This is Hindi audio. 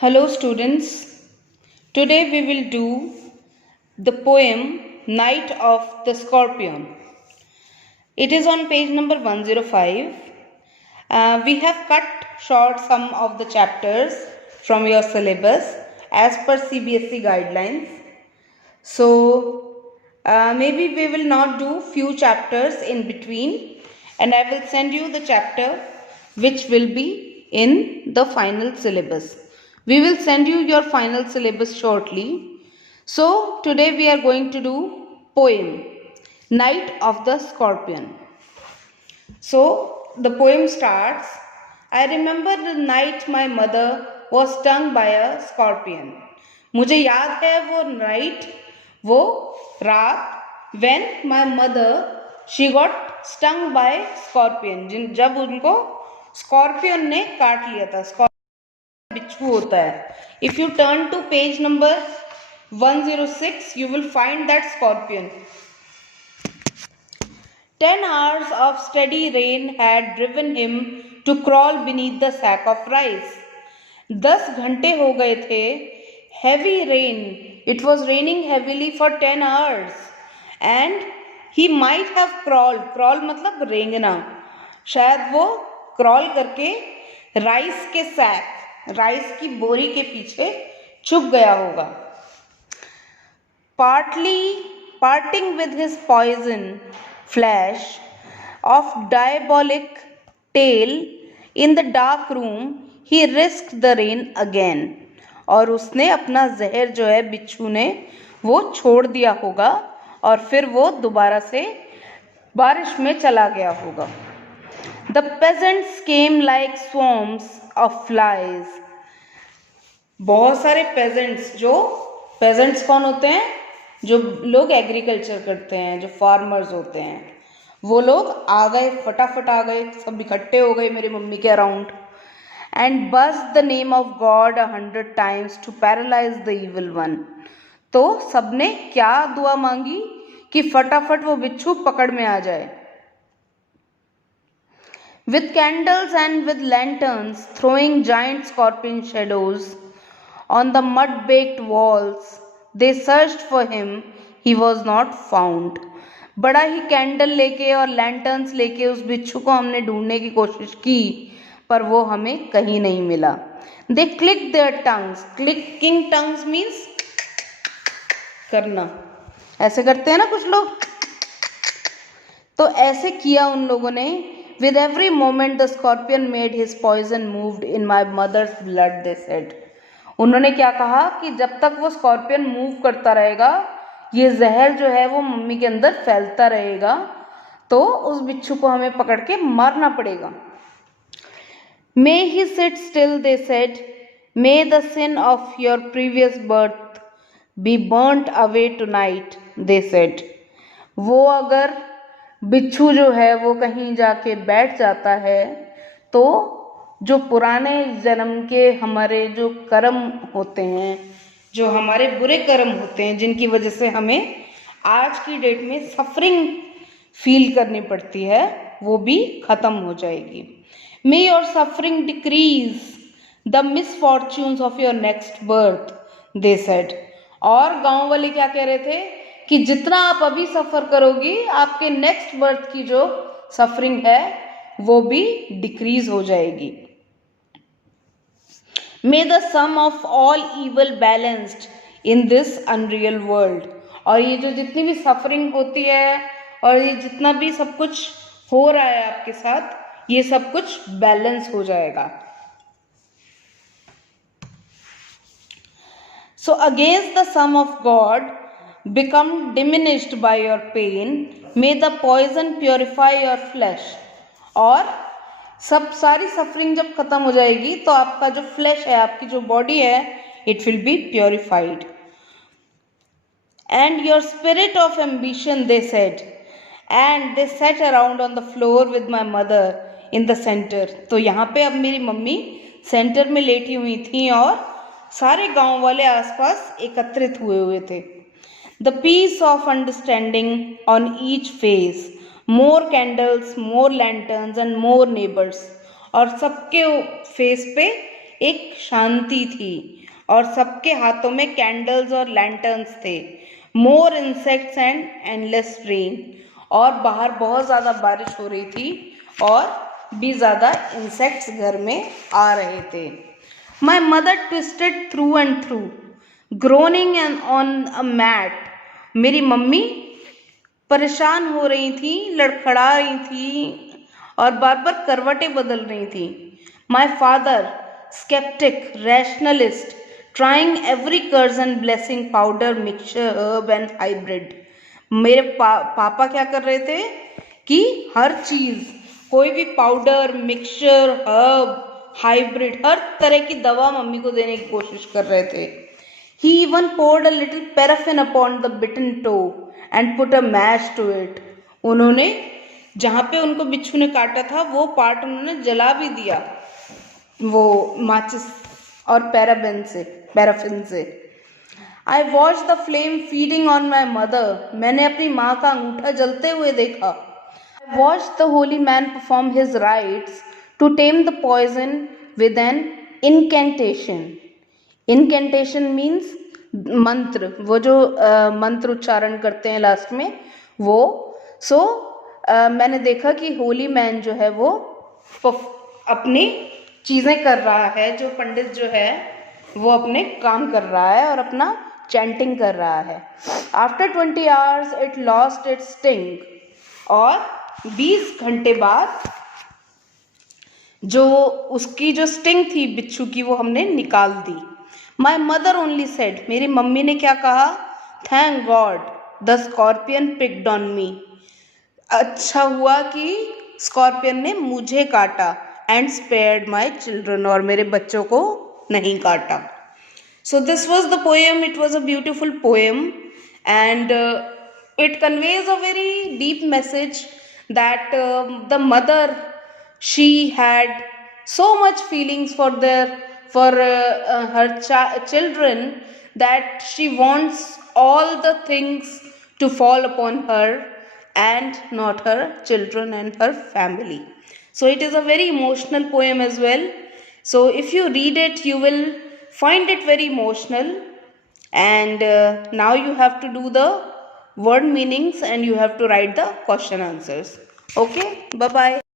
Hello, students. Today we will do the poem Night of the Scorpion. It is on page number 105. We have cut short some of the chapters from your syllabus as per CBSE guidelines. So, maybe we will not do few chapters in between, and I will send you the chapter which will be in the final syllabus. We will send you your final syllabus shortly. So, today we are going to do poem Night of the Scorpion. So, the poem starts. I remember the night my mother was stung by a scorpion. मुझे याद है वो नाइट, वो रात, when my mother she got stung by scorpion, जब उनको स्कॉर्पियन ने काट लिया था. स्कॉर्पियन बिच्छू होता है. If you turn to page number 106, you will find that scorpion. 10 hours of steady rain had driven him to crawl beneath the sack of rice. 10 घंटे हो गए थे. Heavy rain. It was raining heavily for 10 hours. And he might have crawled. Crawl मतलब रेंगना. शायद वो crawl करके राइस के सैक, राइस की बोरी के पीछे छुप गया होगा. Parting with his poison flash of diabolic tail in the dark room, he risked the rain again. और उसने अपना जहर जो है बिच्छू ने वो छोड़ दिया होगा और फिर वो दोबारा से बारिश में चला गया होगा. The peasants came like swarms of flies. बहुत सारे peasants कौन होते हैं? जो लोग एग्रीकल्चर करते हैं, जो फार्मर्स होते हैं, वो लोग आ गए, फटाफट आ गए, सब इकट्ठे हो गए मेरी मम्मी के अराउंड. एंड बस the name of god 100 times to paralyse the evil one. तो सबने क्या दुआ मांगी कि फटाफट वो बिच्छू पकड़ में आ जाए. With candles and with lanterns throwing giant scorpion shadows on the mud baked walls they searched for him, he was not found. बड़ा ही कैंडल लेके और लैंटर्न्स लेके उस बिच्छू को हमने ढूंढने की कोशिश की, पर वो हमें कहीं नहीं मिला. They clicked their tongues. Clicking tongues means करना. ऐसे करते हैं ना कुछ लोग, तो ऐसे किया उन लोगों ने. With every moment the scorpion made his poison moved in my mother's blood, they said. उन्होंने क्या कहा कि जब तक वो स्कॉर्पियन मूव करता रहेगा, ये जहर जो है वो मम्मी के अंदर फैलता रहेगा, तो उस बिच्छू को हमें पकड़ के मारना पड़ेगा. May he sit still, they said. May the sin of your previous birth be burnt away tonight, they said. वो अगर बिच्छू जो है वो कहीं जाके बैठ जाता है, तो जो पुराने जन्म के हमारे जो कर्म होते हैं, जो हमारे बुरे कर्म होते हैं, जिनकी वजह से हमें आज की डेट में सफरिंग फील करनी पड़ती है, वो भी ख़त्म हो जाएगी. May your suffering decrease the misfortunes of your next birth, they said. और गांव वाले क्या कह रहे थे कि जितना आप अभी सफ़र करोगी, आपके नेक्स्ट बर्थ की जो सफरिंग है वो भी डिक्रीज हो जाएगी. May the sum of all evil balanced in this unreal world. और ये जो जितनी भी सफरिंग होती है और ये जितना भी सब कुछ हो रहा है आपके साथ, ये सब कुछ बैलेंस हो जाएगा. So against the sum of God become diminished by your pain, may the poison purify your flesh. और सब सारी सफरिंग जब खत्म हो जाएगी तो आपका जो फ्लैश है, आपकी जो बॉडी है, it will be purified. And your spirit of ambition, they said. And they set around on the floor with my mother in the centre. तो यहाँ पे अब मेरी मम्मी सेंटर में लेटी हुई थी और सारे गांव वाले आसपास एकत्रित हुए थे. The peace of understanding on each face, more candles, more lanterns and more neighbors. और सबके फेस पे एक शांति थी और सबके हाथों में कैंडल्स और लैंटर्न्स थे। मोर इंसेक्ट्स एंड एंडलेस रेन, और बाहर बहुत ज़्यादा बारिश हो रही थी और भी ज़्यादा इंसेक्ट्स घर में आ रहे थे। My mother twisted through and through, groaning and on a mat. मेरी मम्मी परेशान हो रही थी, लड़खड़ा रही थी और बार बार करवटें बदल रही थी। My father sceptic rationalist, trying every curse and blessing powder mixture herb and hybrid. मेरे पापा क्या कर रहे थे कि हर चीज़, कोई भी पाउडर, मिक्सचर, हर्ब, हाइब्रिड, हर तरह की दवा मम्मी को देने की कोशिश कर रहे थे। He even poured a little paraffin upon the bitten toe and put a match to it. उन्होंने जहाँ पे उनको बिच्छू ने काटा था वो पार्ट उन्होंने जला भी दिया, वो माचिस और पैराफिन से। I watched the flame feeding on my mother. मैंने अपनी माँ का अंगूठा जलते हुए देखा। I watched the holy man perform his rites to tame the poison with an incantation. Incantation means मंत्र, वो जो मंत्र उच्चारण करते हैं लास्ट में वो। मैंने देखा कि होली मैन जो है वो अपनी चीज़ें कर रहा है, जो पंडित जो है वो अपने काम कर रहा है और अपना चैंटिंग कर रहा है। After 20 hours it lost its sting, और 20 घंटे बाद जो उसकी जो स्टिंग थी बिच्छू की वो हमने निकाल दी। माई मदर ओनली सेड, मेरी मम्मी ने क्या कहा? Thank God the scorpion picked on me. अच्छा हुआ कि स्कॉर्पियन ने मुझे काटा, एंड स्पेयर्ड माई चिल्ड्रन, और मेरे बच्चों को नहीं काटा। So this was the poem. It was a beautiful poem and it conveys a very deep message that the mother, she had so much feelings for her children, that she wants all the things to fall upon her and not her children and her family. So it is a very emotional poem as well. So if you read it, you will find it very emotional. And now you have to do the word meanings and you have to write the question answers. Okay, bye bye.